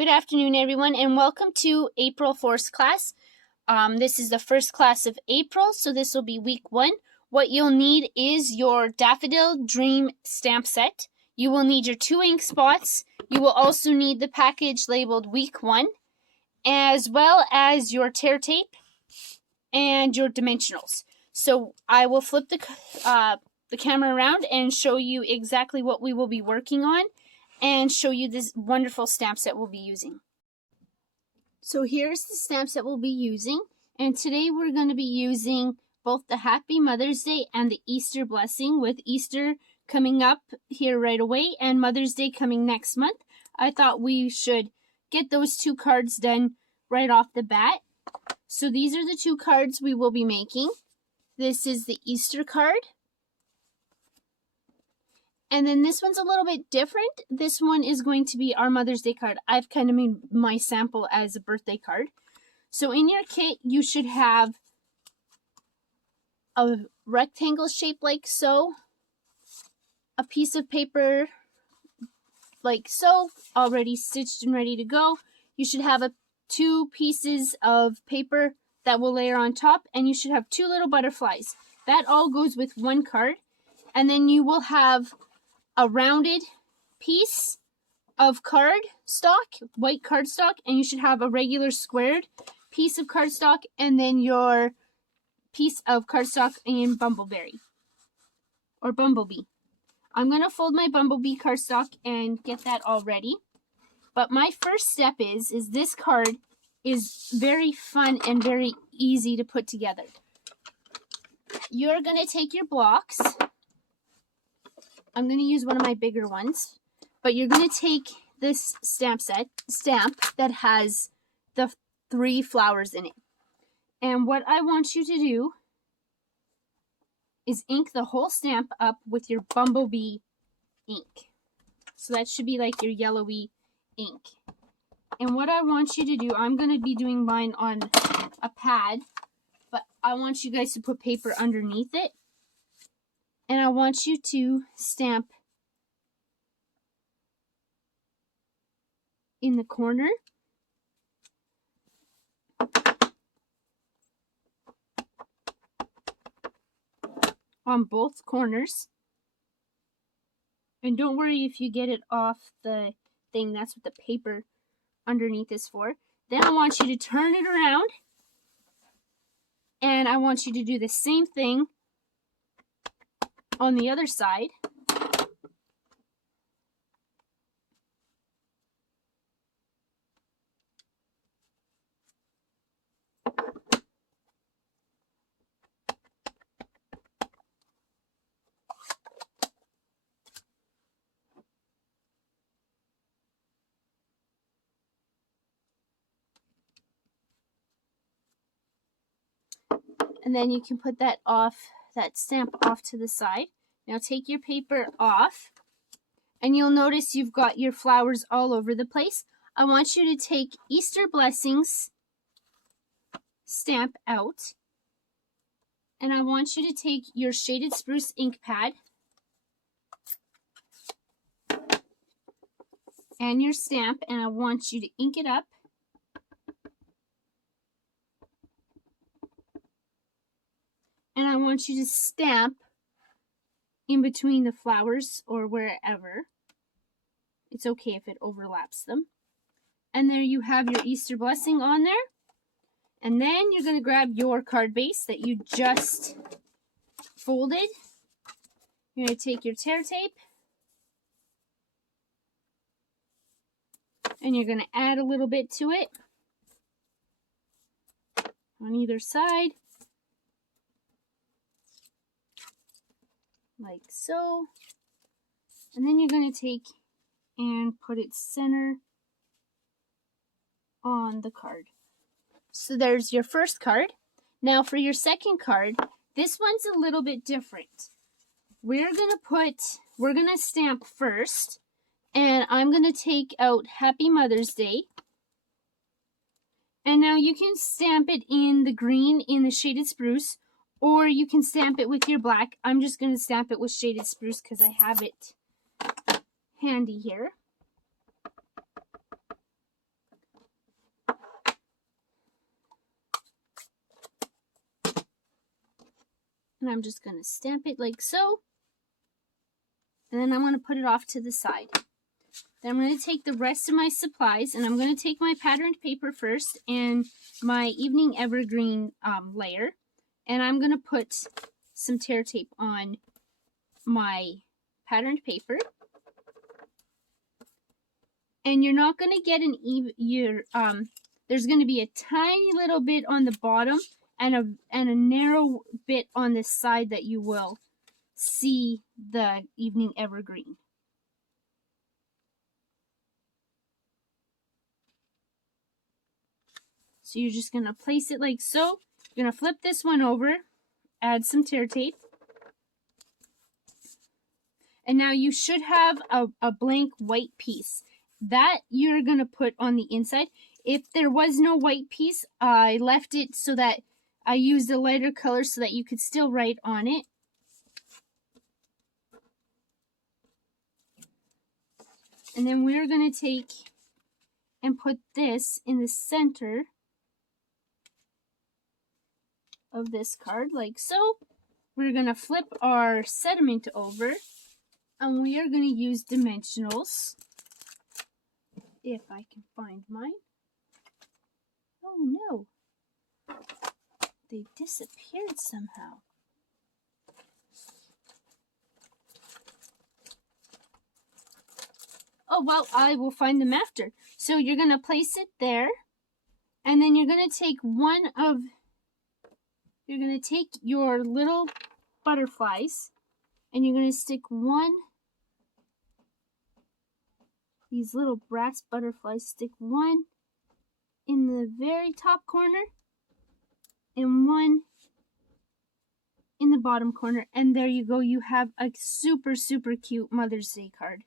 Good afternoon, everyone, and welcome to April 4th class. This is the first class of April, so this will be week 1. What you'll need is your Daffodil Dream stamp set. You will need your 2 ink spots. You will also need the package labeled week 1, as well as your tear tape and your dimensionals. So I will flip the camera around and show you exactly what we will be working on, and show you this wonderful stamp set we'll be using. So here's the stamps that we'll be using, and today we're going to be using both the Happy Mother's Day and the Easter Blessing, with Easter coming up here right away and Mother's Day coming next month. I thought we should get those 2 cards done right off the bat. So these are the 2 cards we will be making. This is the Easter card. And then this one's a little bit different. This one is going to be our Mother's Day card. I've kind of made my sample as a birthday card. So in your kit, you should have a rectangle shape like so, a piece of paper like so, already stitched and ready to go. You should have 2 pieces of paper that will layer on top, and you should have 2 little butterflies. That all goes with 1 card. And then you will have a rounded piece of cardstock, white cardstock, and you should have a regular squared piece of cardstock, and then your piece of cardstock in Bumbleberry or Bumblebee. I'm going to fold my Bumblebee cardstock and get that all ready. But my first step is this card is very fun and very easy to put together. You're going to take your blocks. I'm going to use one of my bigger ones, but you're going to take this stamp that has the 3 flowers in it. And what I want you to do is ink the whole stamp up with your Bumblebee ink. So that should be like your yellowy ink. And what I want you to do, I'm going to be doing mine on a pad, but I want you guys to put paper underneath it. And I want you to stamp in the corner. On both corners. And don't worry if you get it off the thing, that's what the paper underneath is for. Then I want you to turn it around, and I want you to do the same thing on the other side. And then you can put that stamp off to the side. Now take your paper off, and you'll notice you've got your flowers all over the place. I want you to take Easter Blessings stamp out, and I want you to take your Shaded Spruce ink pad and your stamp, and I want you to ink it up. And I want you to stamp in between the flowers or wherever. It's okay if it overlaps them. And there you have your Easter Blessing on there. And then you're going to grab your card base that you just folded. You're going to take your tear tape, and you're going to add a little bit to it on either side. Like so. And then you're going to take and put it center on the card. So there's your first card. Now for your second card, this one's a little bit different. We're going to stamp first, and I'm going to take out Happy Mother's Day. And now you can stamp it in the green in the Shaded Spruce, or you can stamp it with your black. I'm just going to stamp it with Shaded Spruce because I have it handy here. And I'm just going to stamp it like so. And then I'm going to put it off to the side. Then I'm going to take the rest of my supplies, and I'm going to take my patterned paper first and my evening evergreen layer. And I'm going to put some tear tape on my patterned paper. And you're not going to get an even, there's going to be a tiny little bit on the bottom and a narrow bit on the side that you will see the evening evergreen. So you're just going to place it like so. You're going to flip this one over, add some tear tape. And now you should have a blank white piece. That you're going to put on the inside. If there was no white piece, I left it so that I used a lighter color so that you could still write on it. And then we're going to take and put this in the center of this card like so. We're going to flip our sediment over and we are going to use dimensionals. If I can find mine. Oh no. They disappeared somehow. Oh, well, I will find them after. So you're going to place it there. And then you're going to take you're going to take your little butterflies. And you're going to stick these little brass butterflies, stick one in the very top corner and one in the bottom corner. And there you go. You have a super, super cute Mother's Day card.